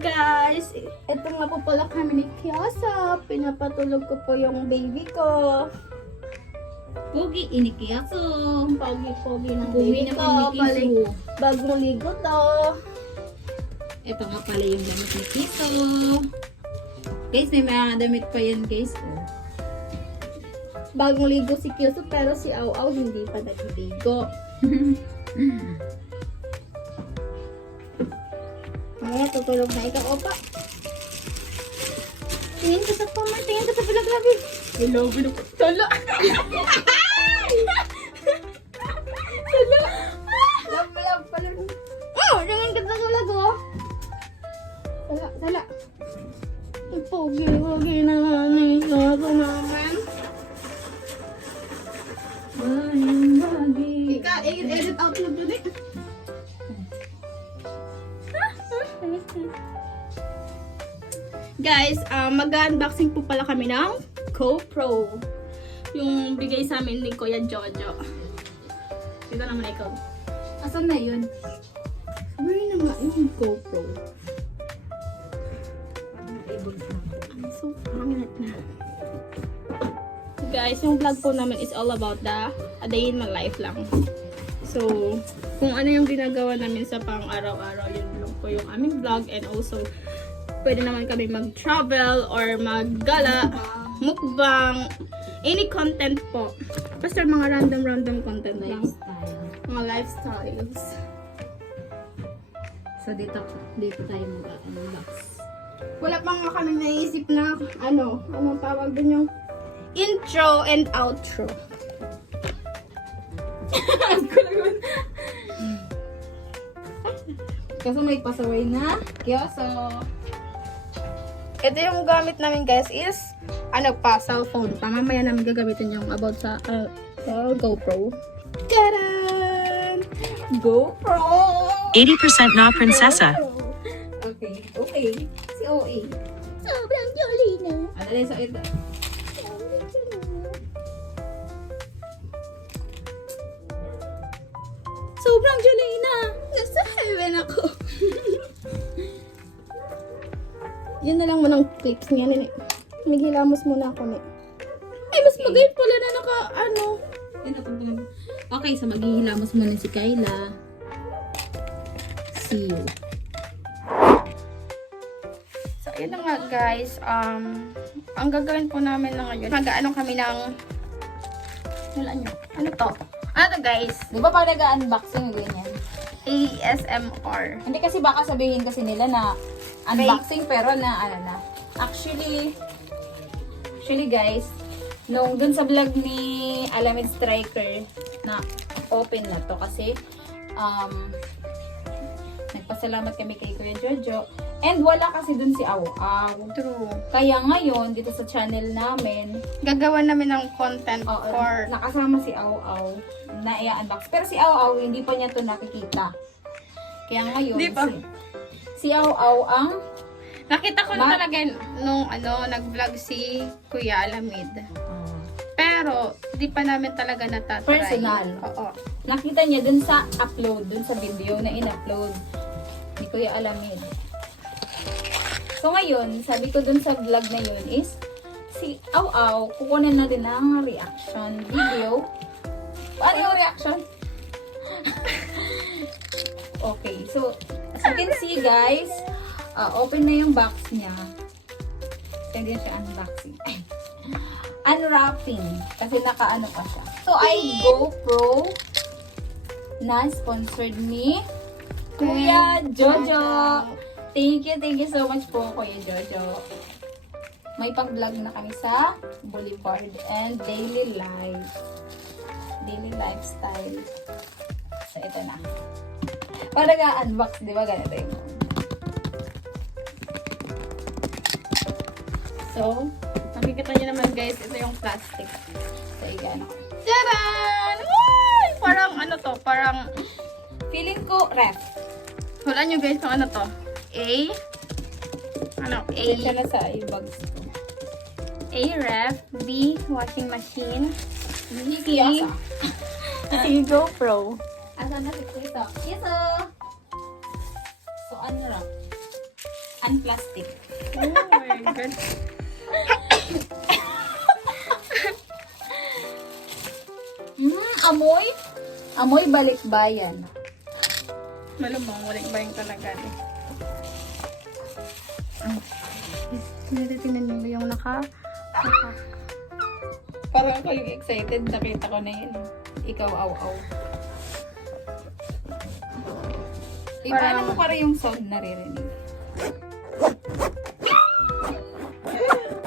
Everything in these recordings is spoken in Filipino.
guys! Ito nga po pala kami ni Kiasa. Pinapatulog ko po yung baby ko. Pogi, inikiyaso. Pogi-pogi ng Buwi baby na ko. po ni Kiso. Bagong ligo to. Ito nga pala yung damit ni Kiso. Guys, may mga damit pa yan guys. Bagong ligo si Kiasa pero si Au Au hindi pa naliligo. Ay, tutulog na ikaw, opa. Tingin ka sa pamay, tingin ka sa bilaglabi. Hello, bilog. Sala. Sala. Love pala. Oh, tingin ka sa sulag, oh. Sala. Pogi na namin. Ako naman. Ika, edit out mo dun eh. Guys, mag-unboxing po pala kami ng GoPro. Yung bigay sa amin ni Kuya Jojo. Dito naman ikaw. Asan na yun? Sabi na nga yung GoPro. So, pangit na. Guys, yung vlog po namin is all about a day in my life lang. So, kung ano yung ginagawa namin sa pang-araw-araw, yun lang po yung aming vlog. And also, pwede naman kami mag-travel or mag-gala, mukbang, any content po. Basta mga random content lang. Mga lifestyles. So, dito tayo mag-unbox. Wala pa nga kami naisip na, anong tawag dun yung intro and outro. Kaso may pasaway na. Kiyoso. Ito yung gamit namin guys is cellphone. Mamaya namin gagamitin yung about sa GoPro. Taran! GoPro! 80% na prinsesa. Okay. Si OA. Sobrang jolly na. Dali sa ito. Sobrang jolly na. Nasa heaven ako. Yun na lang mo ng clicks niya. Maghilamos muna ako ni. Ay, mas magayon pala na Okay, so maghihilamos muna si Kayla. See you. So, yun na nga guys. Ang gagawin po namin na ngayon, mag-ano kami ng wala nyo. Ano to? Ano to guys? Di ba pag nag-unboxing ganyan? ASMR. Hindi kasi baka sabihin kasi nila na unboxing pero na Actually guys, nung dun sa vlog ni Alamid Striker na open na to kasi nagpasalamat kami kay Kuya Jojo and wala kasi dun si Au Au. True. Kaya ngayon dito sa channel namin Gagawa namin ng content for nakasama si Au Au na i-unbox. Pero si Au Au hindi pa niya to nakikita. Kaya ngayon Di ba? si Au Au ang nakita ko na talaga nung nag-vlog si Kuya Alamid. Pero di pa namin talaga natatry. Personal. Oo. nakita niya dun sa upload, dun sa video na in-upload ni Kuya Alamid. So ngayon, sabi ko dun sa vlog na yun is, si Au Au, kukunin na din ng reaction video. Ano yung reaction? Okay, so as you can see guys, open na yung box niya. Kaya din siya unboxing. Unwrapping. Kasi nakaano pa siya. So, ay GoPro na sponsored ni Kuya Jojo. Thank you so much po, Kuya Jojo. May pang-vlog na kami sa Boulevard and daily life. Daily lifestyle. So, ito na. Pag nag-unbox, di ba ganito yung So, makikita niyo naman guys, ito yung plastic. so, igano. Taran! Uy! Parang ano to, parang Feeling ko, ref. wala nyo guys kung ano to. Siya na sa i-bags ko. A ref, B washing machine, Hindi kiyasa. C GoPro. Asan na si Kuya? Kiso! So, unwrap. Unplastic. Oh my God. Amoy. Amoy balikbayan. Malumang, walang ba yung talaga eh. Tingnan mo yung Parang ako yung excited. Nakita ko na yun. Ikaw, aw-aw. Paano mo para yung sound naririnig?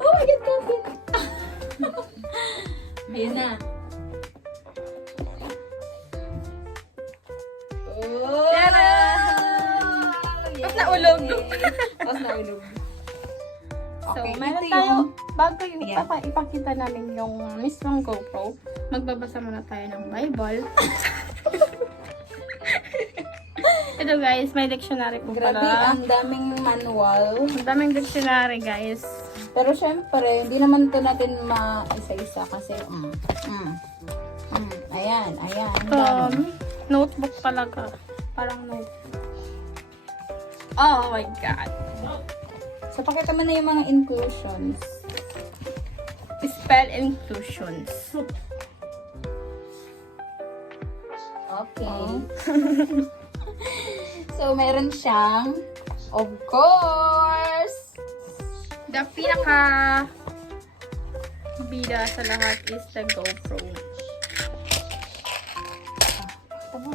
Oh my God, Captain! Ayun na. Oh! Tara! Tapos naulog. Tapos naulog. So, Okay, meron ito tayo, yung... bago yung Ayan. ipakita namin yung mismong GoPro, magbabasa muna tayo ng Bible. Ito guys, may dictionary po Grabe, pala. ang daming manual. Ang daming dictionary guys. Pero syempre, hindi naman to natin ma-isa-isa kasi ayan, ayan. ang dami. Notebook talaga. Parang note. Oh my God. So, pakita mo na yung mga inclusions. Spell inclusions. Okay. So, meron siyang, of course, The pinaka bida sa lahat is the GoPro. tama.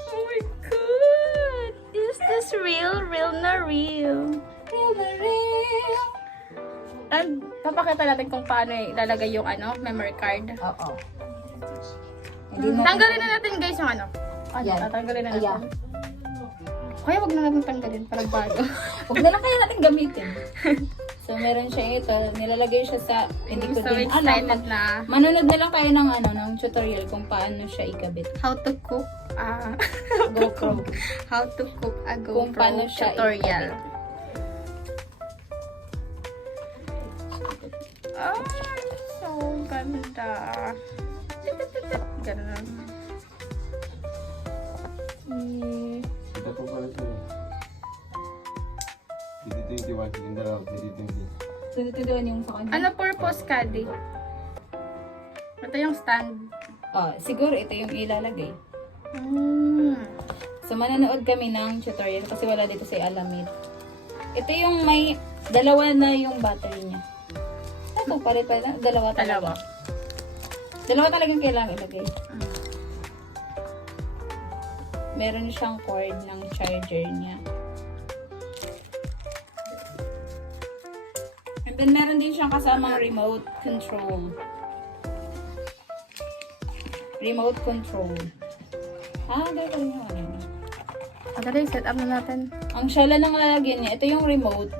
Oh my God! Is this real? Real na real. Real na real. And papakita natin kung paano ilalagay yung memory card. Oo. Tanggalin na natin guys yung Yan. Tatanggalin na natin. Ayan. Kaya wag na natin tanggalin para bago. Huwag na lang kaya natin gamitin. So, meron siya ito. Nilalagay siya sa, hindi ko So din excited alam. na. Manonood na lang kayo ng, ng tutorial kung paano siya ikabit. How to cook GoPro. how to cook a Kung GoPro paano siya tutorial. Ay, so ganda. Ganun. Kita po pala siya. PT21, yung dalawa, PT20. Tututuan yung sa kanya. Ano purpose, Kadi? Ito yung stand. Oh, siguro ito yung ilalagay. Mm. So, manonood kami ng tutorial kasi wala dito sa Alamid. Ito yung may dalawa na yung battery niya. Ito, palit pala. Dalawa talaga. Dalawa talagang kailangan ilagay. Meron siyang cord ng charger niya. And then, meron din siyang kasamang remote control. Remote control. Ganito rin yung ano. Dali, set up na natin. Ang shala ng lalagyan niya, ito yung remote.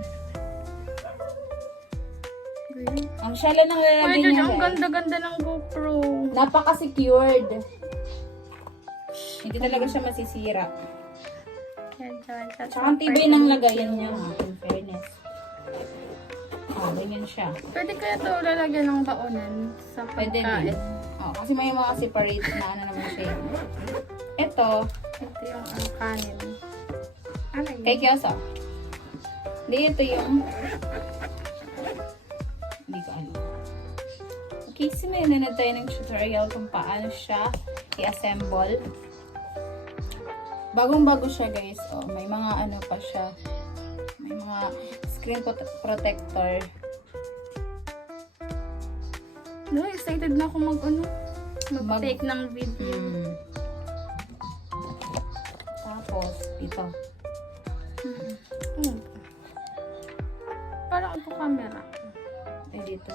Ang shala ng Kuya lalagyan George, niya, ang guys, ganda-ganda ng GoPro. napaka-secured. Hindi talaga siya masisira. Yan, dyan. Tsaka ang tibay ng lagayan niya, in fairness. Ganyan siya. Pwede kaya ito lalagyan ng baonan sa Pwede pagkain. din. Kasi may mga separate na ano naman siya. Ito, Ito yung kanin. Ano yun? kay Kyoso. Hindi, ito yung... Hindi ko alam. Okay, simulan na tayo ng tutorial kung paano siya i-assemble. Bagong-bago siya, guys. May mga ano pa siya. May mga screen protector. No, excited na ako mag-take ng video. Tapos, ito. Parang ito camera. Dito.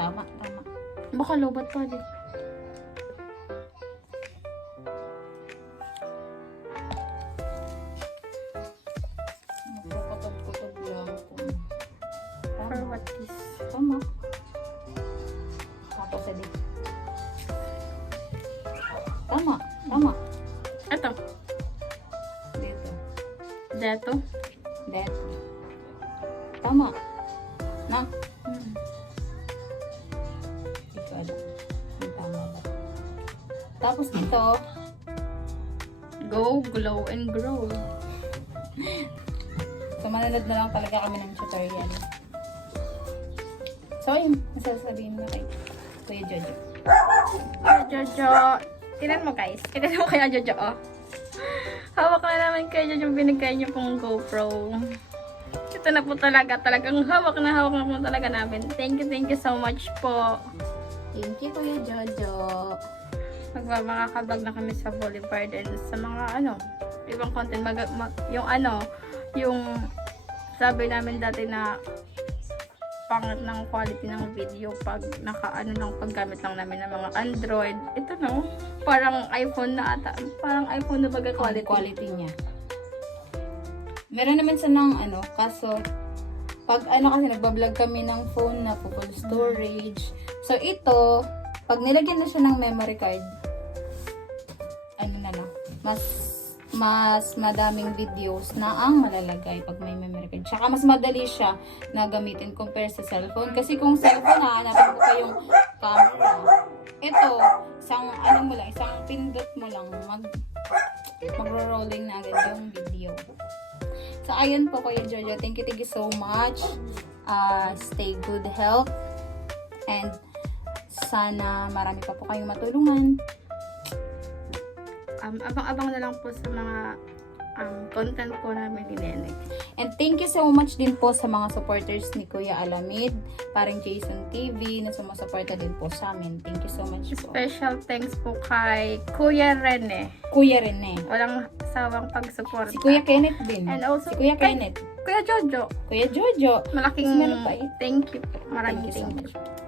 Tama. Baka lobat pa din. Magpapatab-kutab lang kung... For what is? Tama. Tapos, dito. Tama. Ito. Dito. Dito. That. Tama. Na? Dito alam. Yung tama ba? Tapos dito, Go, glow, and grow. so So, manonood na lang talaga kami ng tutorial. So, ayun. Masasabihin mo kay Kuya Jojo. Jojo. Tinan mo guys. Tinan mo kaya Jojo, oh. Hawak na naman kayo Jojo yung binigay niyo pong GoPro. Ito na po talaga. Talagang hawak na po talaga namin. Thank you so much po. Thank you, Kuya Jojo. Magmamakakablog na kami sa Boulevard and sa mga ibang content. Yung sabi namin dati na pangit ng quality ng video pag paggamit lang namin ng mga Android. Ito parang iPhone na ata. Parang iPhone na baga quality. Quality niya. Meron naman sa kaso pag kasi nagbablog kami ng phone na full storage. So ito, pag nilagyan na siya ng memory card, mas madaming videos na ang malalagay pag may memory card. Tsaka mas madali siya na gamitin compare sa cellphone. Kasi kung cellphone, hahanapin mo pa yung camera. Ito, isang pindot mo lang, magro-rolling na agad yung video. So, ayun po Kuya Jojo. Thank you so much. Stay good health. And sana marami pa po kayong matulungan. Abang-abang na lang po sa mga content po namin ni Nenek. And thank you so much din po sa mga supporters ni Kuya Alamid, parang Jason TV, na sumusuporta din po sa amin. Thank you so much po. Special thanks po kay Kuya Rene. Kuya Rene. Walang sawang pagsuporta. Si Kuya Kenneth din. And also, si Kuya Kenneth. Kuya Jojo. Kuya Jojo. Malaking Meron pa eh. thank you po. Maraming Thank you so thank you. much.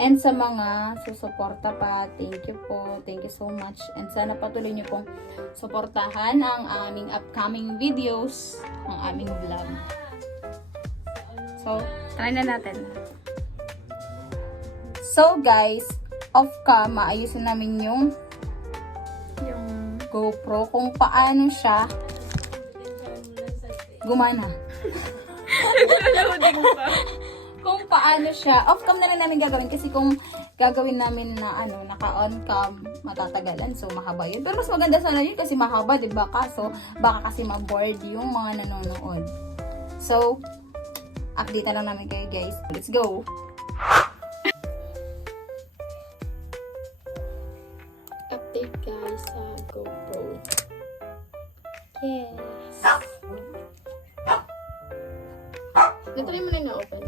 And sa mga susuporta pa, thank you po. Thank you so much. And sana patuloy niyo pong suportahan ang aming upcoming videos, ang aming vlog. So, Try na natin. So guys, off cam, maayusin namin yung Yung GoPro kung paano siya gumana. Kung paano siya, off cam na lang namin gagawin kasi kung gagawin namin na naka-on cam, matatagalan, so mahaba yun. Pero mas maganda sana yun kasi mahaba, diba? Kaso, baka kasi ma-board yung mga nanonood. So, update na lang namin kayo guys. Let's go! update guys sa GoPro. Yes. Natry mo na yung na-open.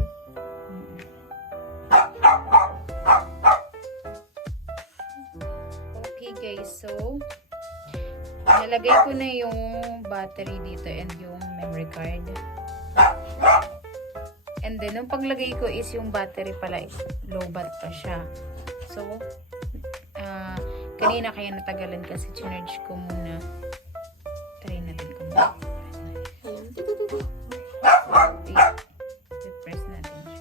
Okay guys, so nalagay ko na yung battery dito and yung memory card. And then, yung paglagay ko is yung battery pala, low bat pa siya. So, kanina kaya natagalan kasi charge ko muna. Try natin kung Ayan. i-press natin siya.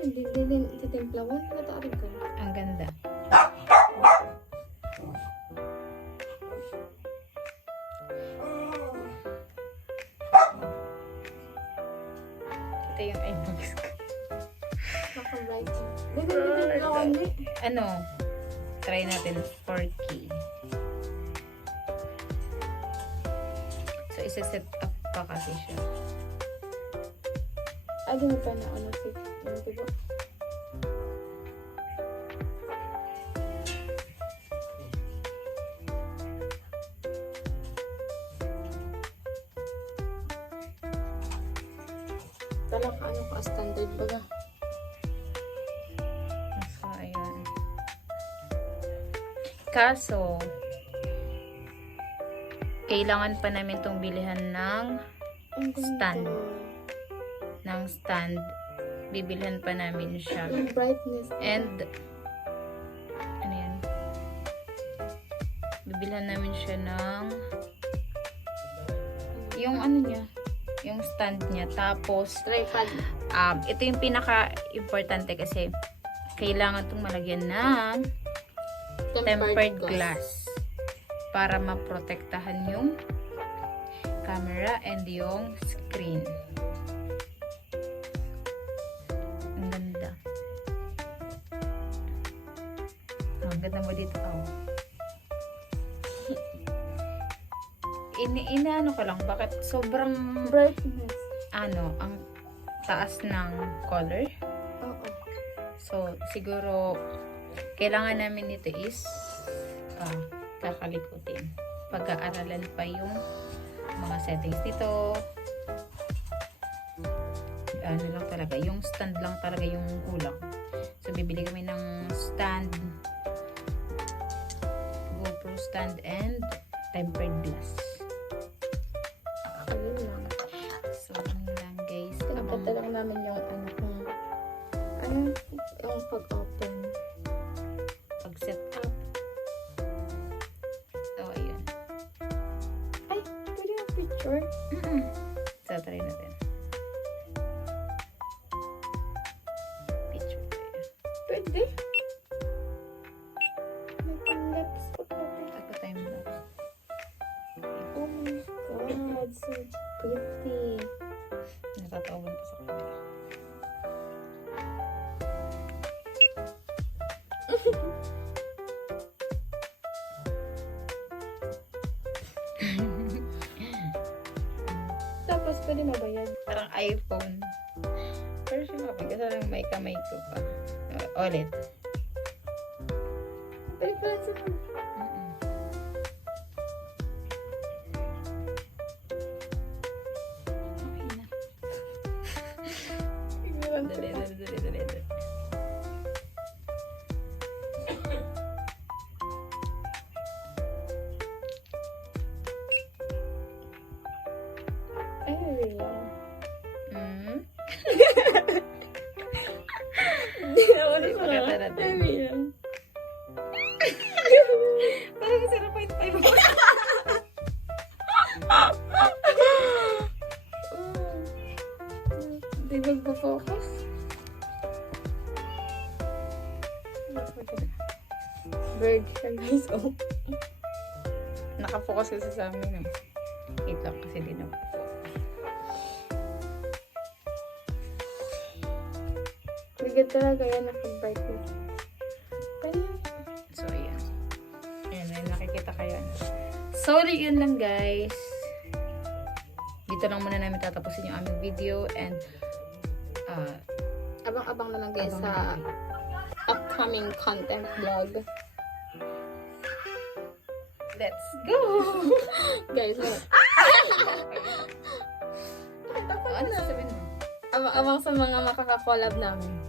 Hindi titimpla ko. Nataarin ko. Ang ganda. Ito yung iMax ko. Naka-bright. Titimpla ko hindi. Ano? Try natin 4K. So, isa-set up pa kasi siya. Ano pa na ano si diba? Talaga ano ka standard baga. So, ayan. Kaso, kailangan pa namin itong bilihan ng stand. Bibilhan pa namin siya. Yung brightness. And, ano yan? Bibilhan namin siya ng yung ano niya, yung stand niya. Tapos, Tripod. ito yung pinaka-importante kasi kailangan itong malagyan ng tempered glass para maprotektahan yung camera and yung screen. Ang ganda. Ang ganda mo dito. Oh. Inaano ko lang, bakit sobrang Brightness. ang taas ng color. Oo. So, siguro, kailangan namin nito is kakalikutin. Pag-aaralan pa yung mga settings dito. Ano lang talaga, yung stand lang talaga yung kulang. So, bibili kami ng stand, GoPro stand, and tempered glass. Ayun lang. So, yun lang guys. Pinagkata lang namin yung yung pag-open. Pag-set up. So, ayun. Ay, pwede yung picture? So, try natin. Picture tayo. Pwede. May pang-lips pa pwede. Ako time lapse. Oh my God, so pretty. Natatawan pa sa camera. Tapos, pwede mabayad. Parang iPhone. Pero siya mapag kasi lang may kamay ko pa. Ulit. Pwede pala sa Okay na. Tignan Dali. Ay, really lang. Hindi na ako Ay, pakita natin. Ay, really lang. Parang 0.5 mo. Hindi magpo-focus. Bird siya guys. Oh. Nakapokus kasi sa amin. Wait lang kasi di na. Bigat talaga yan nakag-brightness. Pwede yun. So, ayan. Ayan, may nakikita kayo. Sorry, yun lang guys. Dito lang muna namin tatapusin yung aming video and Abang-abang na lang guys abang sa na kami. upcoming content vlog. Let's go! Guys, Ano sasabihin mo? abang sa mga makaka-collab namin.